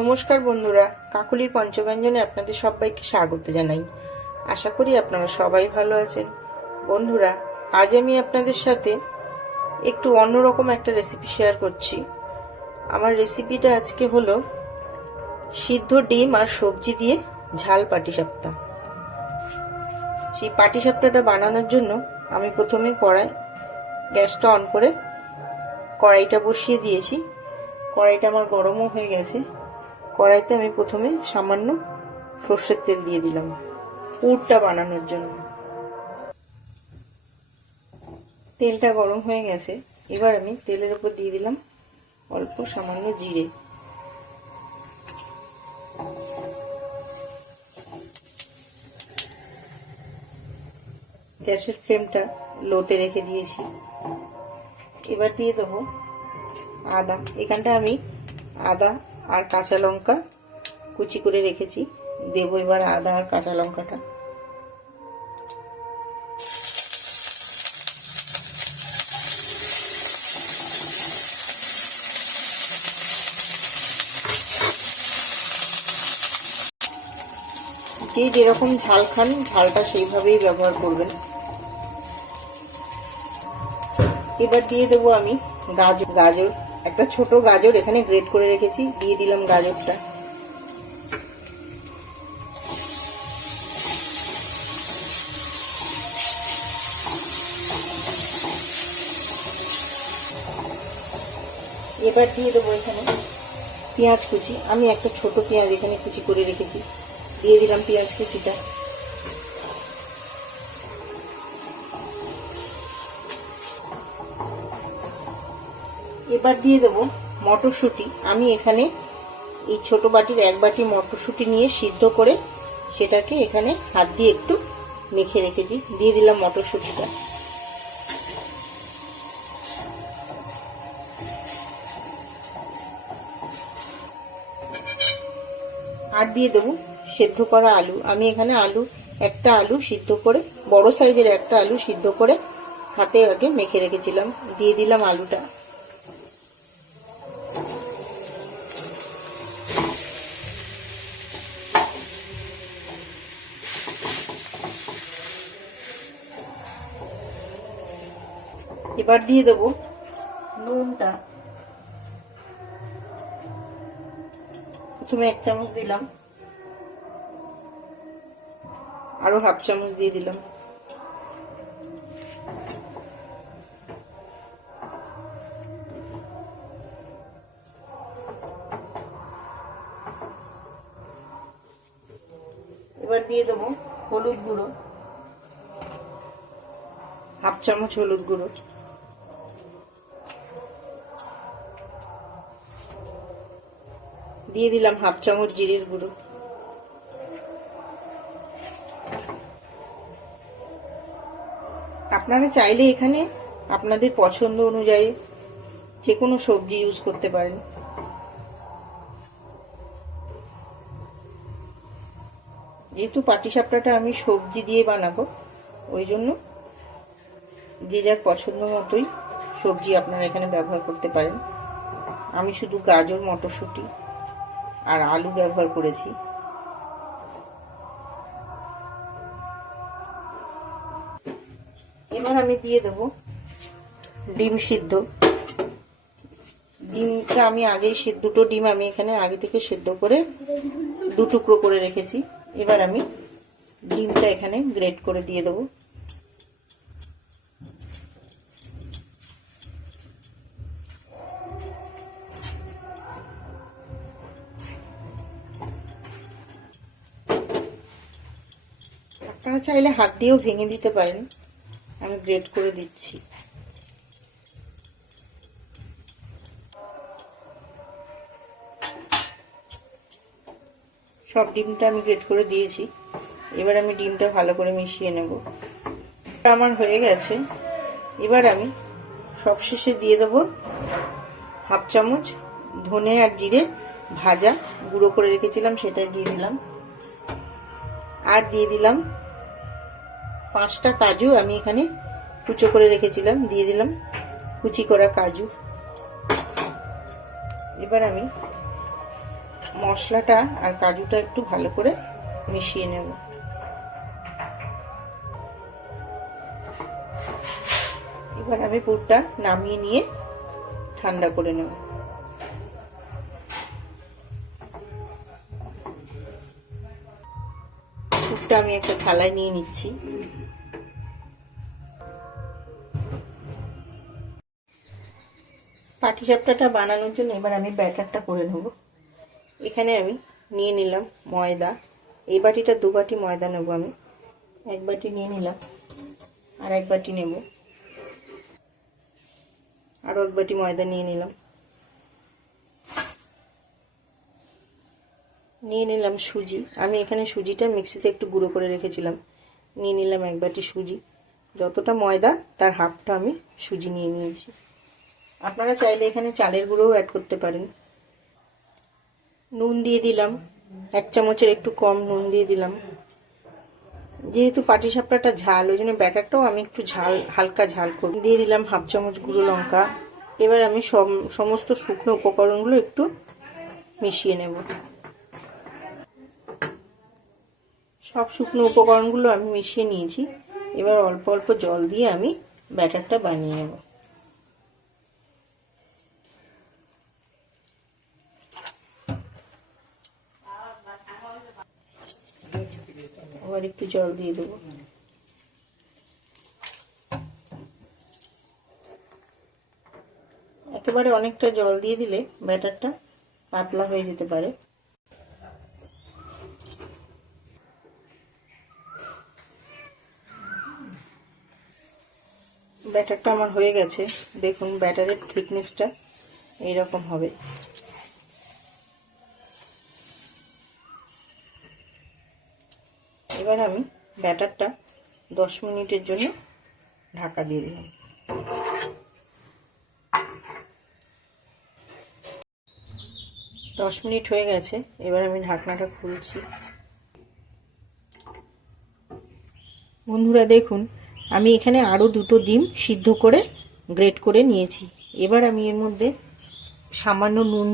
নমস্কার বন্ধুরা, কাকুলির পঞ্চব্যঞ্জনে আপনাদের সবাইকে স্বাগত জানাই। আশা করি আপনারা সবাই ভালো আছেন। বন্ধুরা, আজ আমি আপনাদের সাথে একটু অন্যরকম একটা রেসিপি শেয়ার করছি। আমার রেসিপিটা আজকে হলো সিদ্ধ ডিম আর সবজি দিয়ে ঝাল পাটিসাপটা। সেই পাটিসাপটাটা বানানোর জন্য আমি প্রথমে গ্যাসটা অন করে কড়াইটা বসিয়ে দিয়েছি। কড়াইটা আমার গরমও হয়ে গেছে। কড়াইতে আমি প্রথমে সামান্য সর্ষের তেল দিয়ে দিলাম পুরটা বানানোর জন্য। তেলটা গরম হয়ে গেছে। এবার আমি তেলের উপর দিয়ে দিলাম অল্প সামান্য জিরে। গ্যাসের ফ্লেমটা লোতে রেখে দিয়েছি। এবার দিয়ে দেবো আদা। এখানটা আমি আদা আর কাঁচা লঙ্কা কুচি করে রেখেছি, দেবো এবার আদা আর কাঁচা লঙ্কাটা। যে যেরকম ঝাল খান, ঝালটা সেইভাবেই ব্যবহার করবেন। এবার দিয়ে দেবো আমি গাজর। একটা ছোট গাজর এখানে গ্রেট করে রেখেছি, দিয়ে দিলাম গাজরটা। এবার দিয়ে দেবো এখানে পেঁয়াজ কুচি। আমি একটা ছোট পেঁয়াজ এখানে কুচি করে রেখেছি, দিয়ে দিলাম পেঁয়াজ কুচিটা। এবার দিয়ে দেবো মটরশুঁটি। আমি এখানে এই ছোট বাটির এক বাটি মটরশুঁটি নিয়ে সিদ্ধ করে সেটাকে এখানে হাত দিয়ে একটু মেখে রেখেছি, দিয়ে দিলাম মটরশুঁটিটা। আর দিয়ে দেবো সেদ্ধ করা আলু। আমি এখানে একটা আলু সিদ্ধ করে, বড় সাইজের একটা আলু সিদ্ধ করে হাতে আগে মেখে রেখেছিলাম, দিয়ে দিলাম আলুটা। এবার দিয়ে দেবো নুনটা। প্রথমে 1 চামচ দিলাম, আরো হাফ চামচ দিয়ে দিলাম। এবার দিয়ে দেবো হলুদ গুঁড়ো, হাফ চামচ হলুদ গুঁড়ো। দিয়ে দিলাম হাফ চামচ জিরের গুঁড়ো। আপনারা চাইলে এখানে আপনাদের পছন্দ অনুযায়ী যে কোনো সবজি ইউজ করতে পারেন। যেহেতু পাটিসাপটাটা আমি সবজি দিয়ে বানাবো, ওই জন্য যে যার পছন্দ মতোই সবজি আপনারা এখানে ব্যবহার করতে পারেন। আমি শুধু গাজর, মটরশুঁটি আর আলু ব্যবহার করেছি। এবার আমি দিয়ে দেব ডিম সিদ্ধ। ডিমটা আমি দুটো ডিম আমি এখানে আগে থেকে সিদ্ধ করে 2 টুকরো করে রেখেছি। এবার আমি ডিমটা এখানে গ্রেট করে দিয়ে দেবো। আপনারা চাইলে হাত দিয়েও ভেঙে দিতে পারেন, আমি গ্রেট করে দিচ্ছি। সব ডিমটা আমি গ্রেট করে দিয়েছি। এবার আমি ডিমটা ভালো করে মিশিয়ে নেব। আমার হয়ে গেছে। এবার আমি সবশেষে দিয়ে দেবো হাফ চামচ ধনে আর জিরে ভাজা গুঁড়ো করে রেখেছিলাম, সেটাই দিয়ে দিলাম। আর দিয়ে দিলাম 5টা কাজু আমি এখানে কুচো করে রেখেছিলাম, দিয়ে দিলাম কুচি করা কাজু। এবার আমি মশলাটা আর কাজুটা একটু ভালো করে মিশিয়ে নেব। এবার আমি পুরটা নামিয়ে নিয়ে ঠান্ডা করে নেব। পুরটা আমি একটা থালায় নিয়ে নিচ্ছি। পাটিসাপটাটা বানানোর জন্য এবার আমি ব্যাটারটা করে নেব। এখানে আমি নিয়ে নিলাম ময়দা। এই বাটিটা 2 বাটি ময়দা নেব আমি। 1 বাটি নিয়ে নিলাম, আর 1 বাটি নেব, আরও 1 বাটি ময়দা নিয়ে নিলাম। নিয়ে নিলাম সুজি। আমি এখানে সুজিটা মিক্সিতে একটু গুঁড়ো করে রেখেছিলাম। নিয়ে নিলাম 1 বাটি সুজি। যতটা ময়দা তার হাফটা আমি সুজি নিয়ে নিয়েছি। আপনারা চাইলে এখানে চালের গুঁড়োও অ্যাড করতে পারেন। নুন দিয়ে দিলাম, 1 চামচের একটু কম নুন দিয়ে দিলাম। যেহেতু পাটিসাপটাটা ঝাল, ওই জন্য ব্যাটারটাও আমি একটু ঝাল, হালকা ঝাল করব। দিয়ে দিলাম 1/2 চামচ গুঁড়ো লঙ্কা। এবার আমি সমস্ত শুকনো উপকরণগুলো একটু মিশিয়ে নেব। সব শুকনো উপকরণগুলো আমি মিশিয়ে নিয়েছি। এবার অল্প অল্প জল দিয়ে আমি ব্যাটারটা বানিয়ে নেব। আবার একটু জল দিয়ে দেবো। একেবারে অনেকটা জল দিয়ে দিলে ব্যাটারটা পাতলা হয়ে যেতে পারে। ব্যাটারটা আমার হয়ে গেছে। দেখুন ব্যাটারের থিকনেসটা এইরকম হবে। এবার আমি ব্যাটারটা 10 মিনিটের জন্য ঢাকা দিয়ে দিলাম। 10 মিনিট হয়ে গেছে। এবার আমি ঢাকনাটা খুলছি। বন্ধুরা দেখুন, আমি এখানে আরও 2টো ডিম সিদ্ধ করে গ্রেট করে নিয়েছি। এবার আমি এর মধ্যে সামান্য নুন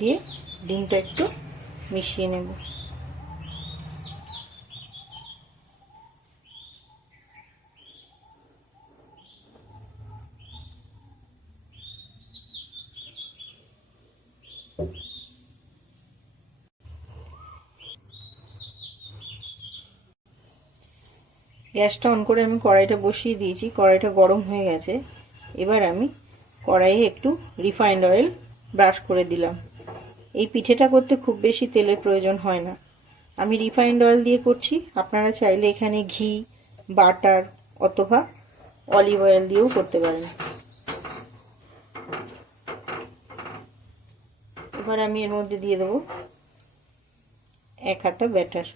দিয়ে ডিমটা একটু মিশিয়ে নেব। গ্যাসটা অন করে আমি কড়াইটা বসিয়ে দিয়েছি। কড়াইটা গরম হয়ে গেছে। এবার আমি কড়াইয়ে একটু রিফাইন্ড অয়েল ব্রাশ করে দিলাম। এই পিঠেটা করতে খুব বেশি তেলের প্রয়োজন হয় না। আমি রিফাইন্ড অয়েল দিয়ে করছি। আপনারা চাইলে এখানে ঘি, বাটার অথবা অলিভ অয়েল দিয়েও করতে পারেন। এবার আমি এর মধ্যে দিয়ে দেবো 1 হাতা ব্যাটার।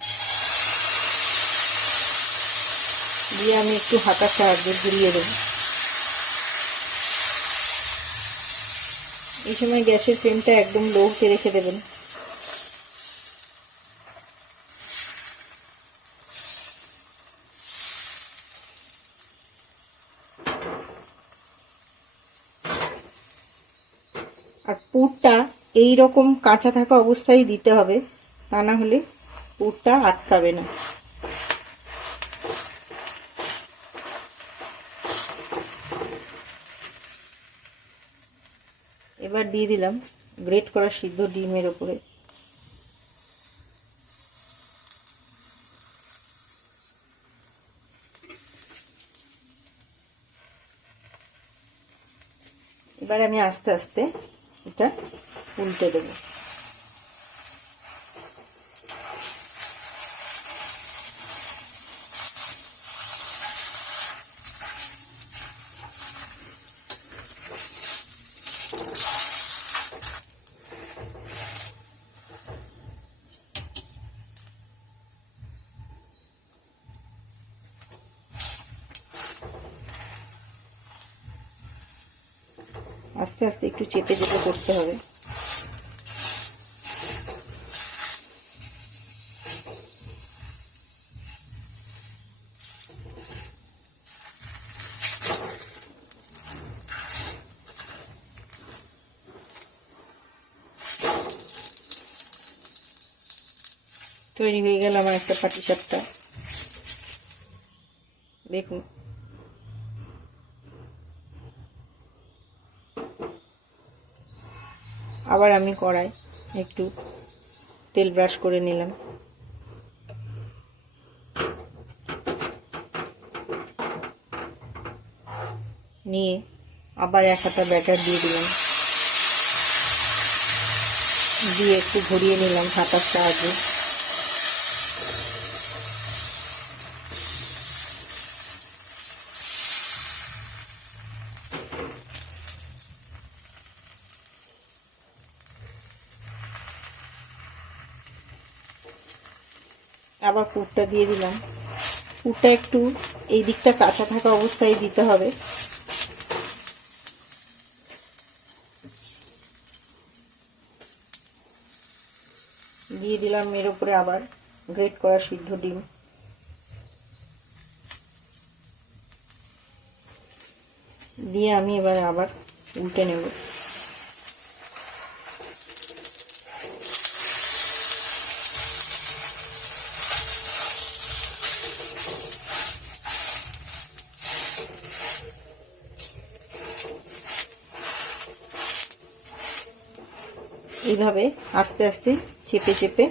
দিয়ে আমি একটু হাতার সাহায্যে ঘুরিয়ে দেবো। এই সময় গ্যাসের ফ্লেমটা একদম লোতে রেখে দেবেন। আর পুরটা এই রকম কাঁচা থাকা অবস্থায় দিতে হবে, তা না হলে পুরটা আটকাবে না। এবার দিয়ে দিলাম গ্রেট করা সিদ্ধ ডিমের উপরে। এবার আমি আস্তে আস্তে এটা উল্টে দেবো। আস্তে আস্তে একটু চেপে চেপে করতে হবে। তৈরি হয়ে গেল আমার একটা পাটিসাপটা। দেখুন, আবার আমি কড়াই একটু তেল ব্রাশ করে নিলাম। নিয়ে আবার এক হাতা ব্যাটার দিয়ে দিলাম, দিয়ে একটু ঘুরিয়ে নিলাম হাতার সাহায্যে। আবার পুরটা দিয়ে দিলাম। পুরটা একটু এই দিকটা কাঁচা থাকা অবস্থায় দিতে হবে। দিয়ে দিলাম এর উপরে আবার গ্রেট করা সিদ্ধ ডিম। দিয়ে আমি এবার আবার উল্টে নেব। এইভাবে আস্তে আস্তে চেপে চেপে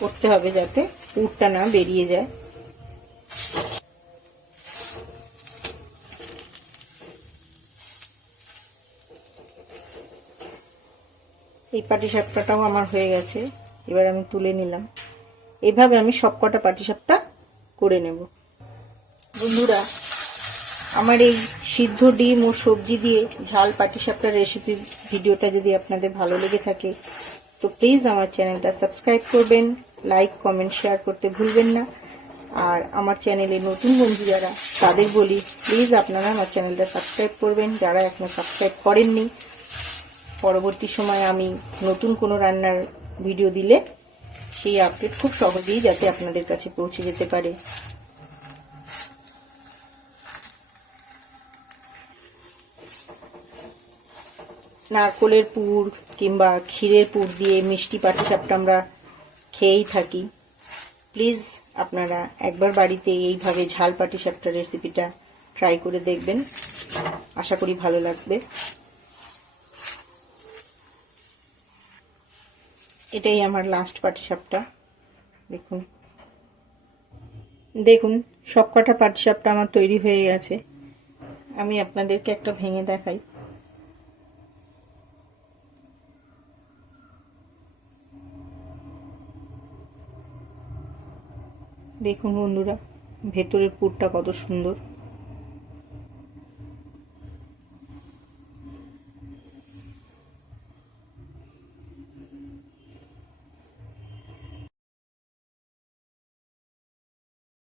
করতে হবে যাতে পুরটা না বেরিয়ে যায়। এই পাটিসাপটাটাও আমার হয়ে গেছে, এবার আমি তুলে নিলাম। এইভাবে আমি সবকটা পাটিসাপটা করে নেব। বন্ধুরা, আমার এই সিদ্ধ ডিম ও সবজি দিয়ে ঝাল পাটিসাপটার রেসিপি ভিডিওটা যদি আপনাদের ভালো লেগে থাকে তো প্লিজ আমার চ্যানেলটা সাবস্ক্রাইব করবেন, লাইক কমেন্ট শেয়ার করতে ভুলবেন না। আর আমার চ্যানেলে নতুন বন্ধু যারা তাদের বলি প্লিজ আপনারা আমার চ্যানেলটা সাবস্ক্রাইব করবেন, যারা এখনো সাবস্ক্রাইব করেননি। পরবর্তী সময়ে আমি নতুন কোনো রান্নার ভিডিও দিলে সেই আপডেট খুব সহজেই যাতে আপনাদের কাছে পৌঁছে যেতে পারে। নারকোলের পুর কিংবা ক্ষীরের পুর দিয়ে মিষ্টি পাটিসাপটা আমরা খেয়েই থাকি। প্লিজ আপনারা একবার বাড়িতে এইভাবে ঝাল পাটিসাপটা রেসিপিটা ট্রাই করে দেখবেন, আশা করি ভালো লাগবে। এটাই আমার লাস্ট পাটিসাপটা। দেখুন দেখুন সবকটা পাটিসাপটা আমার তৈরি হয়ে গেছে। আমি আপনাদেরকে একটা ভেঙে দেখাই। দেখুন বন্ধুরা, ভেতরের পুরটা কত সুন্দর।